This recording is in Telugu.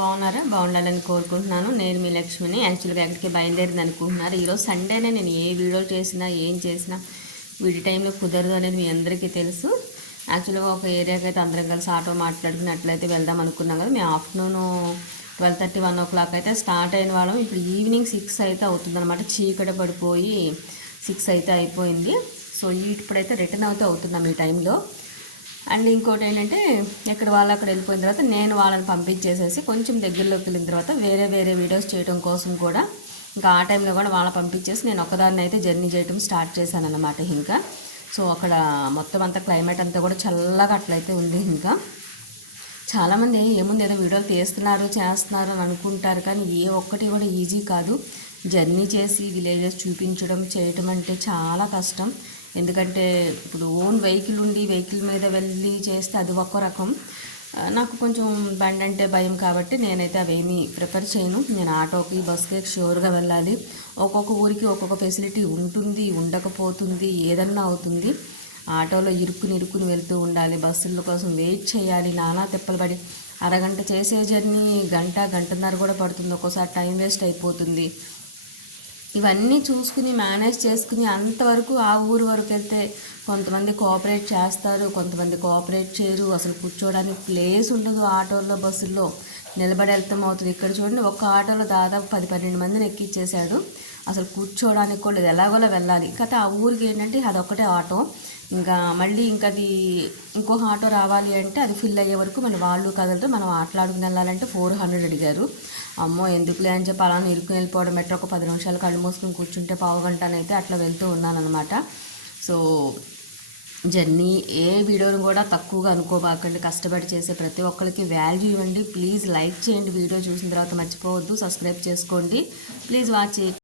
బాగున్నారా? బాగుండాలని కోరుకుంటున్నాను. నేను మీ లక్ష్మిని. యాక్చువల్గా ఎక్కడికి బయలుదేరింది అనుకుంటున్నారు. ఈరోజు సండేనే. నేను ఏ వీడియో చేసినా ఏం చేసినా వీడి టైంలో కుదరదు అనేది మీ అందరికీ తెలుసు. యాక్చువల్గా ఒక ఏరియాకి అయితే అందరం కలిసి ఆటో మాట్లాడుకున్నట్లయితే వెళ్దాం అనుకున్నాం కదా. మేము ఆఫ్టర్నూన్ 12:30, 1 o'clock అయితే స్టార్ట్ అయిన వాళ్ళం. ఇప్పుడు ఈవినింగ్ 6 అయితే అవుతుందన్నమాట. చీకటి పడిపోయి 6 అయితే అయిపోయింది. సో ఇప్పుడైతే రిటర్న్ అవుతున్నాం ఈ టైంలో. అండ్ ఇంకోటి ఏంటంటే ఎక్కడ వాళ్ళు అక్కడ వెళ్ళిపోయిన తర్వాత నేను వాళ్ళని పంపించేసేసి కొంచెం దగ్గరలోకి వెళ్ళిన తర్వాత వేరే వేరే వీడియోస్ చేయడం కోసం కూడా ఇంకా ఆ టైంలో కూడా వాళ్ళని పంపించేసి నేను ఒకదాన్ని అయితే జర్నీ చేయడం స్టార్ట్ చేశాను అన్నమాట. ఇంకా సో అక్కడ మొత్తం అంతా క్లైమేట్ అంతా కూడా చల్లగా అట్లయితే ఉంది. ఇంకా చాలామంది ఏముంది ఏదో వీడియోలు తీస్తున్నారు చేస్తున్నారు అని అనుకుంటారు, కానీ ఏ ఒక్కటి కూడా ఈజీ కాదు. జర్నీ చేసి విలేజెస్ చూపించడం చేయటం అంటే చాలా కష్టం. ఎందుకంటే ఇప్పుడు ఓన్ వెహికల్ ఉండి వెహికల్ మీద వెళ్ళి చేస్తే అది ఒక్క రకం. నాకు కొంచెం బండి అంటే భయం కాబట్టి నేనైతే అవేమీ ప్రిఫర్ చేయను. నేను ఆటోకి బస్కి షూర్గా వెళ్ళాలి. ఒక్కొక్క ఊరికి ఒక్కొక్క ఫెసిలిటీ ఉంటుంది, ఉండకపోతుంది, ఏదన్నా అవుతుంది. ఆటోలో ఇరుక్కుని వెళ్తూ ఉండాలి, బస్సుల కోసం వెయిట్ చేయాలి, నానా తిప్పలు పడి అరగంట చేసే జర్నీ గంటన్నర కూడా పడుతుంది. ఒక్కోసారి టైం వేస్ట్ అయిపోతుంది. ఇవన్నీ చూసుకుని మేనేజ్ చేసుకుని అంతవరకు ఆ ఊరు వరకు వెళ్తే కొంతమంది కోఆపరేట్ చేస్తారు, కొంతమంది కోఆపరేట్ చేయరు. అసలు కూర్చోవడానికి ప్లేస్ ఉండదు ఆటోల్లో బస్సుల్లో, నిలబడి వెళ్తాం అవుతుంది. ఇక్కడ చూడండి, ఒక్క ఆటోలో దాదాపు 10-12 మందిని ఎక్కించేశాడు. అసలు కూర్చోవడానికి కూడా లేదు, ఎలాగోలా వెళ్ళాలి. కాకపోతే ఆ ఊరికి ఏంటంటే అదొక్కటే ఆటో. ఇంకా మళ్ళీ ఇంకా అది ఇంకో ఆటో రావాలి అంటే అది ఫిల్ అయ్యే వరకు మన వాళ్ళు కదలరు. మనం ఆటలాడుకుని వెళ్ళాలంటే 400 అడిగారు. అమ్మో ఎందుకులే అని చెప్పి అలా ఇరుక్కుని వెళ్ళిపోవడం బెటర్. ఒక 10 నిమిషాలు కళ్ళు మూసుకుని కూర్చుంటే పావుగంటనైతే అట్లా వెళ్తూ ఉన్నానమాట. సో జర్నీ ఏ వీడియోని కూడా తక్కువగా అనుకోబాకండి. కష్టపడి చేసే ప్రతి ఒక్కరికి వాల్యూ ఇవ్వండి. ప్లీజ్ లైక్ చేయండి, వీడియో చూసిన తర్వాత మర్చిపోవద్దు. సబ్స్క్రైబ్ చేసుకోండి. ప్లీజ్ వాచ్ చేయండి.